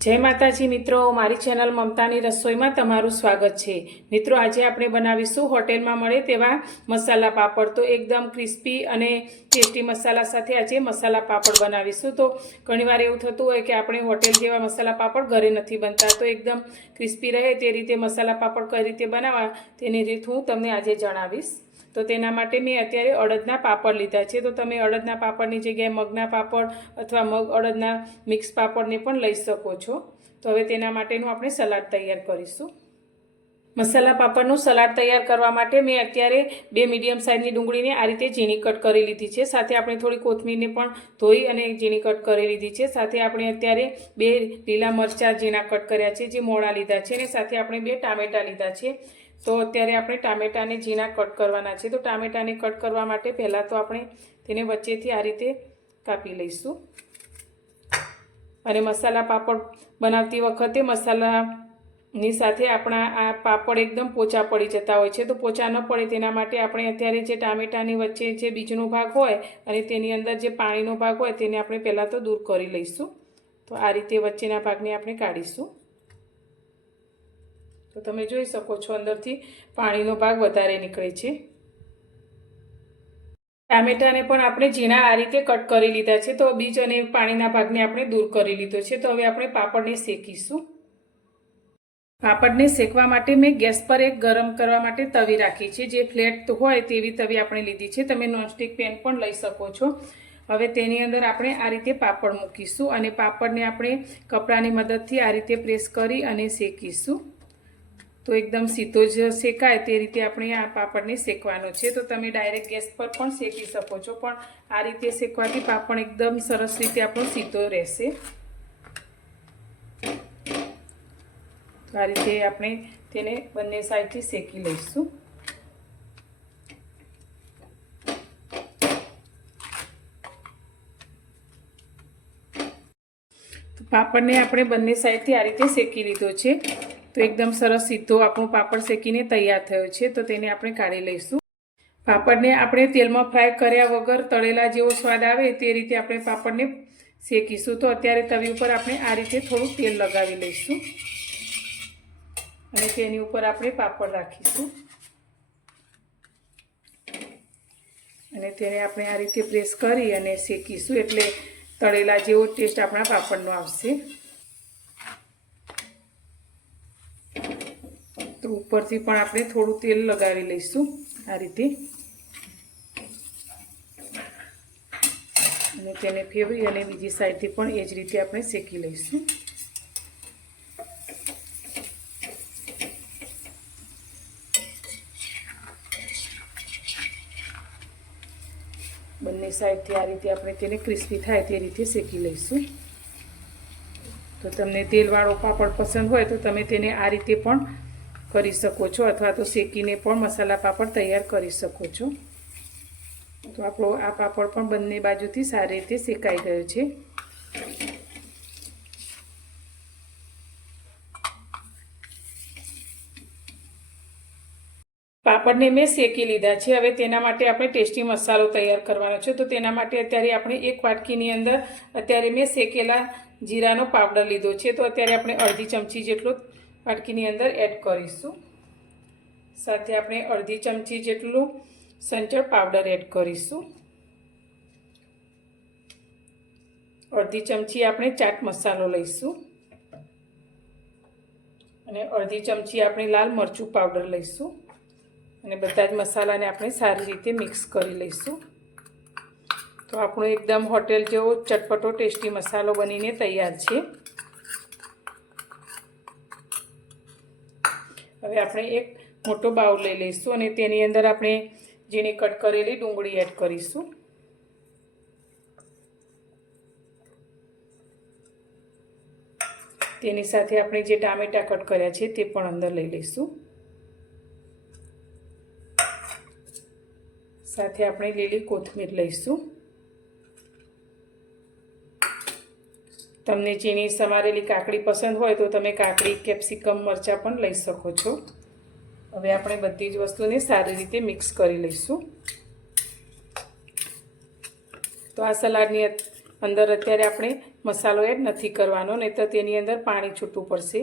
જય માતાજી મિત્રો, મારી ચેનલ મમતાની રસોઈમાં તમારું સ્વાગત છે. મિત્રો, આજે આપણે બનાવીશું હોટેલમાં મળે તેવા મસાલા પાપડ. તો એકદમ ક્રિસ્પી અને ટેસ્ટી મસાલા સાથે આજે મસાલા પાપડ બનાવીશું. તો ઘણીવાર એવું થતું હોય કે આપણે હોટેલ જેવા મસાલા પાપડ ઘરે નથી બનતા. તો એકદમ ક્રિસ્પી રહે તે રીતે મસાલા પાપડ કઈ રીતે બનાવવા તેની રીત હું તમને આજે જણાવીશ. તો તેના માટે મેં અત્યારે અડદના પાપડ લીધા છે. તો તમે અડદના પાપડની જગ્યાએ મગના પાપડ અથવા મગ અડદના મિક્સ પાપડને પણ લઈ શકો છો. તો હવે તેના માટેનું આપણે સલાડ તૈયાર કરીશું. મસાલા પાપડનું સલાડ તૈયાર કરવા માટે મેં અત્યારે બે મીડિયમ સાઇઝની ડુંગળીને આ રીતે ઝીણી કટ કરી લીધી છે. સાથે આપણે થોડી કોથમીરને પણ ધોઈ અને ઝીણી કટ કરી લીધી છે. સાથે આપણે અત્યારે બે લીલા મરચાં ઝીણા કટ કર્યા છે, જે મોળા લીધા છે અને સાથે આપણે બે ટામેટાં લીધા છે. તો અત્યારે આપણે ટામેટાને ઝીણા કટ કરવાના છે. તો ટામેટાને કટ કરવા માટે પહેલાં તો આપણે તેને વચ્ચેથી આ રીતે કાપી લઈશું. અને મસાલા પાપડ બનાવતી વખતે મસાલાની સાથે આપણા આ પાપડ એકદમ પોચા પડી જતા હોય છે. તો પોચા ન પડે તેના માટે આપણે અત્યારે જે ટામેટાની વચ્ચે જે બીજનો ભાગ હોય અને તેની અંદર જે પાણીનો ભાગ હોય તેને આપણે પહેલાં તો દૂર કરી લઈશું. તો આ રીતે વચ્ચેના ભાગને આપણે કાઢીશું. તો તમે જોઈ શકો છો, અંદરથી પાણીનો ભાગ વધારે નીકળે છે. ટામેટાને પણ આપણે ઝીણા આ રીતે કટ કરી લીધા છે, તો બીજ અને પાણીના ભાગને આપણે દૂર કરી લીધો છે, તો હવે આપણે પાપડને શેકીશું. પાપડને શેકવા માટે મેં ગેસ પર એક ગરમ કરવા માટે તવી રાખી છે, જે ફ્લેટ હોય તેવી તવી આપણે લીધી છે, તમે નોનસ્ટિક પેન પણ લઈ શકો છો. હવે તેની અંદર આપણે આ રીતે પાપડ મૂકીશું અને પાપડને આપણે કપડાની મદદથી આ રીતે પ્રેસ કરી અને શેકીશું. તો એકદમ સીધો જ શેકાય તે રીતે આપણે આ પાપડને શેકવાનો છે. તો તમે ડાયરેક્ટ ગેસ પર પણ શેકી શકો છો. પણ આ રીતે શેકવાથી પાપડ એકદમ સરસ રીતે આપણો સીધો રહેશે. આ રીતે આપણે તેને બંને સાઈડથી શેકી લઈશું. પાપડને આપણે બંને સાઈડથી આ રીતે શેકી લીધો છે. તો એકદમ સરસ સીધો આપણું પાપડ શેકીને તૈયાર થયો છે, તો તેને આપણે કાઢી લઈશું. પાપડને આપણે તેલમાં ફ્રાય કર્યા વગર તળેલા જેવો સ્વાદ આવે તે રીતે આપણે પાપડને શેકીશું. તો અત્યારે તવી ઉપર આપણે આ રીતે થોડું તેલ લગાવી લઈશું. અને તેની ઉપર આપણે પાપડ રાખીશું. અને તેને આપણે આ રીતે પ્રેસ કરી અને શેકીશું, એટલે તળેલા જેવો ટેસ્ટ આપણા પાપડનો આવશે. તો ઉપરથી પણ આપણે થોડું તેલ લગાવી લઈશું આ રીતે. અને તેને ફેવરી અને બીજી સાઈડથી પણ એ જ રીતે આપણે શેકી લઈશું. બંને સાઈડથી આ રીતે આપણે તેને ક્રિસ્પી થાય તે રીતે શેકી લઈશું. તો તમને તેલવાળો પાપડ પસંદ હોય તો તમે તેને આ રીતે પણ કરી શકો છો અથવા તો શેકીને પણ મસાલા પાપડ તૈયાર કરી શકો છો. તો આપણો આ પાપડ પણ બંને બાજુથી સારી રીતે શેકાઈ ગયો છે. પાપડને મેં શેકી લીધા છે. હવે તેના માટે આપણે ટેસ્ટી મસાલો તૈયાર કરવાનો છે. તો તેના માટે અત્યારે આપણે એક વાટકીની અંદર અત્યારે મેં શેકેલા જીરાનો પાવડર લીધો છે. તો અત્યારે આપણે અડધી ચમચી જેટલો વાટકીની અંદર એડ કરીશું. સાથે આપણે અડધી ચમચી જેટલું સંચળ પાવડર એડ કરીશું. અડધી ચમચી આપણે ચાટ મસાલો લઈશું. અને અડધી ચમચી આપણે લાલ મરચું પાવડર લઈશું. અને બધા જ મસાલાને આપણે સારી રીતે મિક્સ કરી લઈશું. તો આપણો એકદમ હોટેલ જેવો ચટપટો ટેસ્ટી મસાલો બનીને તૈયાર છે. હવે આપણે એક મોટો બાઉલ લઈ લઈશું અને તેની અંદર આપણે જેની કટ કરેલી ડુંગળી એડ કરીશું. તેની સાથે આપણે જે ટામેટા કટ કર્યા છે તે પણ અંદર લઈ લઈશું. સાથે આપણે લીલી કોથમીર લઈશું. તમને ચીની સમારેલી કાકડી પસંદ હોય તો તમે કાકડી, કેપ્સિકમ, મરચાં પણ લઈ શકો છો. હવે આપણે બધી જ વસ્તુને સારી રીતે મિક્સ કરી લઈશું. તો આ સલાડની અંદર અત્યારે આપણે મસાલો એડ નથી કરવાનો નહીં તો તેની અંદર પાણી છૂટવું પડશે.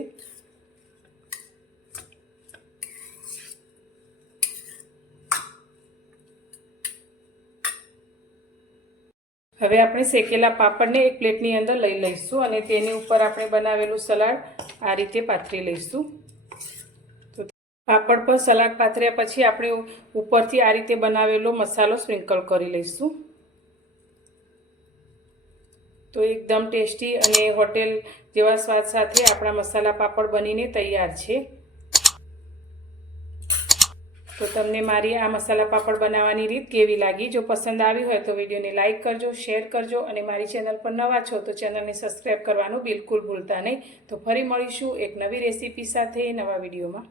હવે આપણે શેકેલા પાપડને એક પ્લેટની અંદર લઈ લઈશું અને તેની ઉપર આપણે બનાવેલું સલાડ આ રીતે પાથરી લઈશું. તો પાપડ પર સલાડ પાથર્યા પછી આપણે ઉપરથી આ રીતે બનાવેલો મસાલો સ્પ્રિંકલ કરી લઈશું. તો એકદમ ટેસ્ટી અને હોટેલ જેવા સ્વાદ સાથે આપણા મસાલા પાપડ બનીને તૈયાર છે. તો તમને મારી આ મસાલા પાપડ બનાવવાની રીત કેવી લાગી? જો પસંદ આવી હોય તો વિડીયોને લાઇક કરજો, શેર કરજો અને મારી ચેનલ પર નવા છો તો ચેનલને સબસ્ક્રાઈબ કરવાનું બિલકુલ ભૂલતા નહીં. તો ફરી મળીશું એક નવી રેસીપી સાથે નવા વિડીયોમાં.